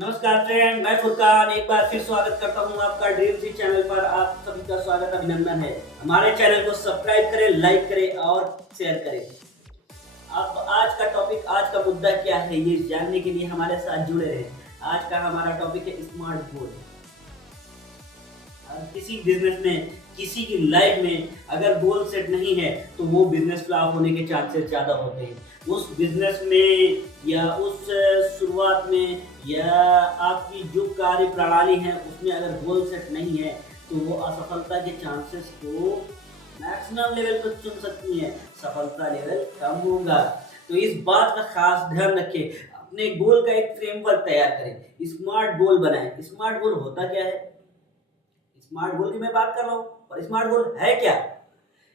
नमस्कार फ्रेंड, मैं फुरकान एक बार फिर स्वागत करता हूं आपका ड्रीम सी चैनल पर। आप सभी का स्वागत अभिनंदन है। हमारे चैनल को सब्सक्राइब करें, लाइक करें और शेयर करें। अब आज का टॉपिक, आज का मुद्दा क्या है, ये जानने के लिए हमारे साथ जुड़े रहें। आज का हमारा टॉपिक है स्मार्ट गोल। किसी बिजनेस में, किसी की लाइफ में अगर गोल सेट नहीं है तो वो बिजनेस फ्लॉप होने के चांसेस ज़्यादा होते हैं। उस बिजनेस में या उस शुरुआत में या आपकी जो कार्य प्रणाली है उसमें अगर गोल सेट नहीं है तो वो असफलता के चांसेस को मैक्सिमम लेवल पर चुन सकती है, सफलता लेवल कम होगा। तो इस बात का खास ध्यान रखें, अपने गोल का एक फ्रेमवर्क तैयार करें, स्मार्ट गोल बनाएं। स्मार्ट गोल होता क्या है? स्मार्ट गोल की मैं बात कर रहा हूँ, और स्मार्ट गोल है क्या?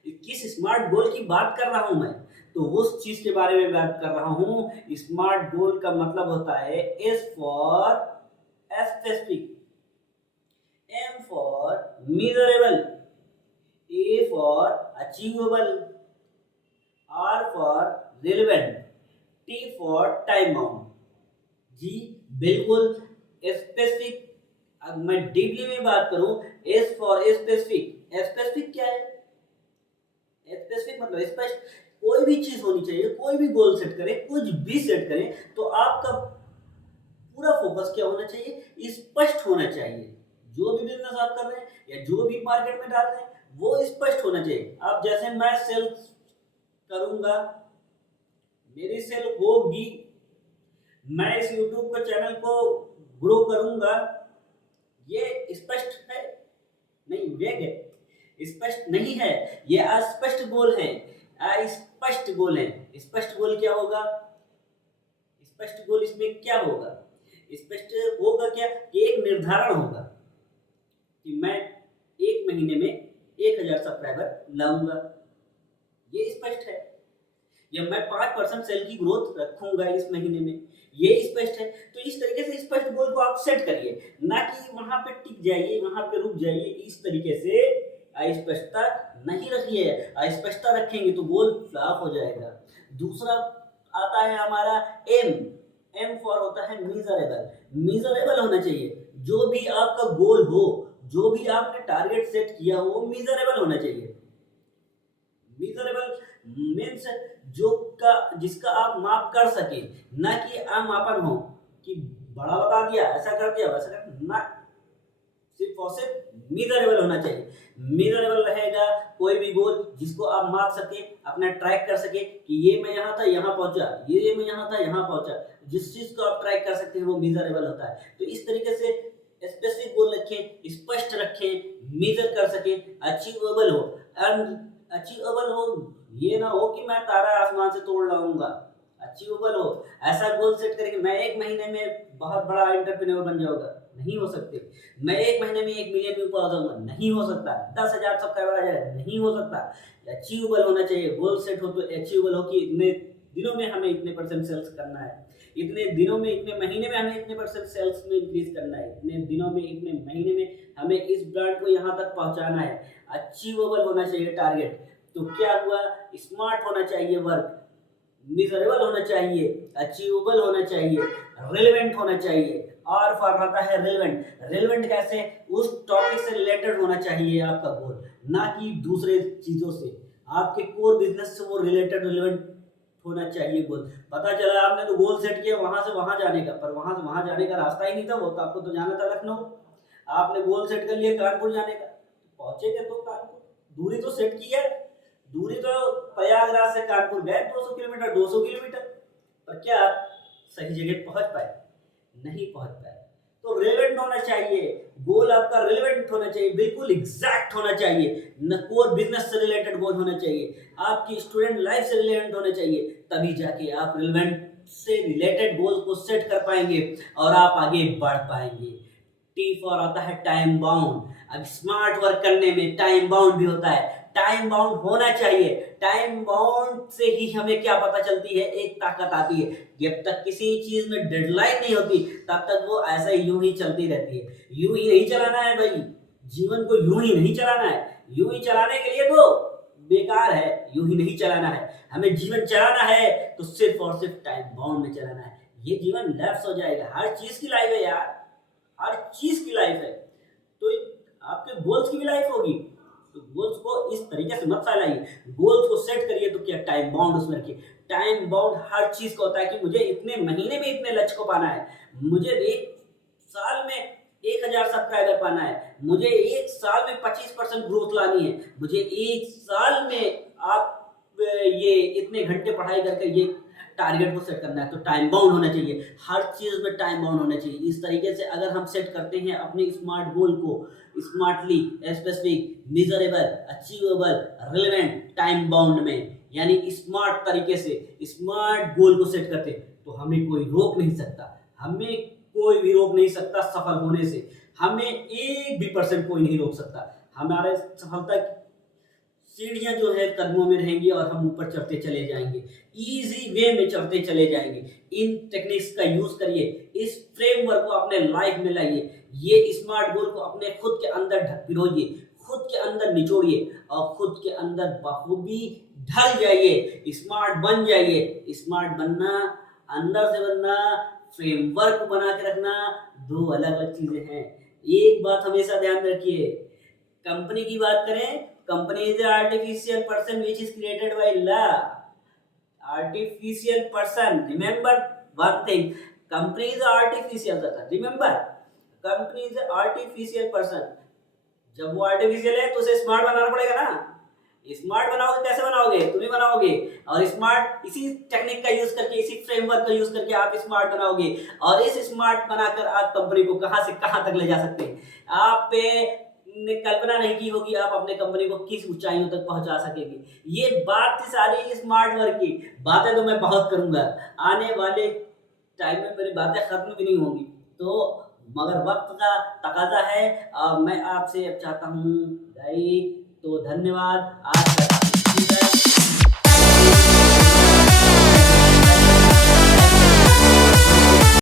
किस स्मार्ट गोल की बात कर रहा हूँ मैं? तो उस चीज के बारे में बात कर रहा हूँ। स्मार्ट गोल का मतलब होता है S for specific, M for measurable, A for achievable, R for relevant, T for time bound. जी बिल्कुल स्पेसिफिक। अब मैं डीपली में बात करूं, एस फॉर स्पेसिफिक। स्पेसिफिक क्या है? स्पेसिफिक मतलब स्पष्ट। कोई भी चीज होनी चाहिए, कोई भी गोल सेट करें, कुछ भी सेट करें तो आपका पूरा फोकस क्या होना चाहिए? स्पष्ट होना चाहिए। जो भी बिजनेस आप कर रहे हैं या जो भी मार्केट में डाल रहे हैं वो स्पष्ट होना चाहिए। अब जैसे मैं सेल करूंगा, मेरी सेल होगी, मैं इस यूट्यूब के चैनल को ग्रो करूंगा, ये स्पष्ट है? नहीं, वेग है, स्पष्ट नहीं है, ये अस्पष्ट गोल है। अस्पष्ट गोल है। स्पष्ट गोल क्या होगा? स्पष्ट गोल इसमें क्या होगा? स्पष्ट होगा क्या कि एक निर्धारण होगा कि मैं एक महीने में 1000 सब्सक्राइबर लाऊंगा, ये स्पष्ट है। या मैं 5% सेल की ग्रोथ रखूंगा इस महीने में, ये स्पष्ट है। तो इस तरीके से स्पष्ट गोल को आप सेट करिए, ना कि वहां पे टिक जाइए, वहां पे रुक जाइए। इस तरीके से अस्पष्टता नहीं रखिए। अस्पष्टता रखेंगे तो गोल फ्लॉप हो जाएगा। दूसरा आता है हमारा एम। एम फॉर होता है मीजरेबल। मीजरेबल होना चाहिए। जो भी आपका गोल हो, जो भी आपने टारगेट सेट किया हो, वो मीजरेबल होना चाहिए। मीजरेबल मीन्स जो का जिसका आप माप कर सके, ना कि अमापन हो कि बड़ा बता दिया, ऐसा कर दिया, वैसा कर ना। सिर्फ और सिर्फ मीजरेबल होना चाहिए। मीजरेबल रहेगा कोई भी गोल जिसको आप माप सके, अपना ट्रैक कर सके कि ये मैं यहाँ था यहाँ पहुंचा, ये मैं यहाँ था यहाँ पहुंचा। जिस चीज को आप ट्रैक कर सकते हैं वो मीजरेबल होता है। तो इस तरीके से स्पेसिफिक गोल रखें, स्पष्ट रखें, मेजर कर सके, अचीवेबल हो। अचीवेबल हो, ये ना हो कि मैं तारा आसमान से तोड़ लाऊंगा। अचीवेबल हो, ऐसा गोल सेट करें कि मैं एक महीने में बहुत बड़ा एंटरप्रेन्योर बन जाऊंगा, नहीं हो सकते। मैं एक महीने में 1 मिलियन व्यू पहुंच जाऊंगा, नहीं हो सकता। 10,000 सब्सक्राइबर आ जाए, नहीं हो सकता। अचीवेबल होना चाहिए। गोल सेट हो तो अचीवेबल हो कि इतने दिनों में हमें इतने परसेंट सेल्स करना है, इतने दिनों में, इतने महीने में हमें इतने परसेंट सेल्स में इंक्रीज करना है, इतने दिनों में, इतने महीने में हमें इस ब्रांड को यहाँ तक पहुँचाना है। अचीवेबल होना चाहिए टारगेट। तो क्या हुआ? स्मार्ट होना चाहिए वर्क, मिजरेबल होना चाहिए, अचीवेबल होना चाहिए, रिलेवेंट होना चाहिए। और फॉर होता है रिलेवेंट। रिलेवेंट कैसे? उस टॉपिक से रिलेटेड होना चाहिए आपका गोल, ना कि दूसरे चीजों से। आपके कोर बिजनेस से वो रिलेटेड, रिलेवेंट होना चाहिए गोल। पता चला आपने तो गोल सेट किया वहां से वहां जाने का, पर वहां से वहां जाने का रास्ता ही नहीं था। वो तो आपको तो जाना था लखनऊ, आपने गोल सेट कर लिया कानपुर जाने का, पहुंचेंगे तो कानपुर, दूरी तो सेट की है। दूरी तो प्रयागराज से कानपुर गए 200 किलोमीटर, 200 किलोमीटर, पर क्या आप सही जगह पहुंच पाए? नहीं पहुंच पाए। तो रिलेवेंट होना चाहिए गोल, आपका रिलेवेंट होना चाहिए, बिल्कुल एग्जैक्ट होना चाहिए। न कोर बिजनेस से रिलेटेड गोल होना चाहिए, आपकी स्टूडेंट लाइफ से रिलेवेंट होना चाहिए। तभी जाके आप रिलेवेंट से रिलेटेड गोल को सेट कर पाएंगे और आप आगे बढ़ पाएंगे। टी फॉर आता है टाइम बाउंड। अब स्मार्ट वर्क करने में टाइम बाउंड भी होता है। टाइम बाउंड होना चाहिए। टाइम बाउंड से ही हमें क्या पता चलती है? एक ताकत आती है। जब तक किसी चीज में डेडलाइन नहीं होती तब तक वो ऐसे यूं ही चलती रहती है। यूं ही नहीं चलाना है भाई, जीवन को यूं ही नहीं चलाना है। यूं ही चलाने के लिए तो बेकार है, यूं ही नहीं चलाना है। हमें जीवन चलाना है तो सिर्फ और सिर्फ टाइम बाउंड में चलाना है। ये जीवन लैप्स हो जाएगा। हर चीज की लाइफ है यार, हर चीज की लाइफ है। तो आपके गोल्स की भी लाइफ होगी, तो गोल्स को इस तरीके से मत फैलाइए। गोल्स को सेट करिए तो क्या टाइम बाउंड उसमें रखिए। टाइम बाउंड हर चीज का होता है कि मुझे इतने महीने में इतने लक्ष्य को पाना है, मुझे एक साल में 1000 सब्सक्राइबर पाना है, मुझे एक साल में 25% ग्रोथ लानी है, मुझे एक साल में आप ये इतने घंटे पढ़ाई करके ये टारगेट को सेट करना है। तो टाइम बाउंड होना चाहिए, हर चीज में टाइम बाउंड होना चाहिए। इस तरीके से अगर हम सेट करते हैं अपने स्मार्ट गोल को, smartly, specific, measurable, achievable, relevant, time bound में, यानी स्मार्ट तरीके से स्मार्ट गोल को सेट करते हैं, तो हमें कोई रोक नहीं सकता, हमें कोई भी रोक नहीं सकता सफल होने से। हमें 1% कोई नहीं रोक सकता। हमारे सफलता की सीढ़ियां जो है कदमों में रहेंगी और हम ऊपर चढ़ते चले जाएंगे, इजी वे में चढ़ते चले जाएंगे। इन टेक्निक्स का यूज करिए, इस फ्रेमवर्क को अपने लाइफ में लाइए, ये स्मार्ट गोल को अपने खुद के अंदर पिरोइए, खुद के अंदर निचोड़िए और खुद के अंदर बखूबी ढल जाइए, स्मार्ट बन जाइए। स्मार्ट बनना, अंदर से बनना, फ्रेमवर्क बना के रखना, दो अलग अलग चीजें हैं। एक बात हमेशा ध्यान रखिए, कंपनी की बात करें, company is artificial person which is created by law. Artificial person, remember one thing, company is artificial person, remember, company is artificial person. जब वो आर्टिफिशियल है तो उसे स्मार्ट बनाना पड़ेगा ना। स्मार्ट बनाओगे, कैसे बनाओगे? तुम ही बनाओगे। और स्मार्ट इसी टेक्निक का यूज करके, इसी फ्रेमवर्क का यूज करके आप स्मार्ट बनाओगे और इस स्मार्ट बनाकर आप कंपनी को कहां से कहां तक ले जा सकते हैं। आप ने कल्पना नहीं की होगी आप अपने कंपनी को किस ऊंचाइयों तक पहुंचा सकेंगे। ये बात थी सारी स्मार्ट वर्क की। बातें तो मैं बहुत करूंगा, आने वाले टाइम में मेरी बातें खत्म भी नहीं होंगी, तो मगर वक्त का तकाजा है। मैं आपसे अब चाहता हूँ भाई, तो धन्यवाद। आज का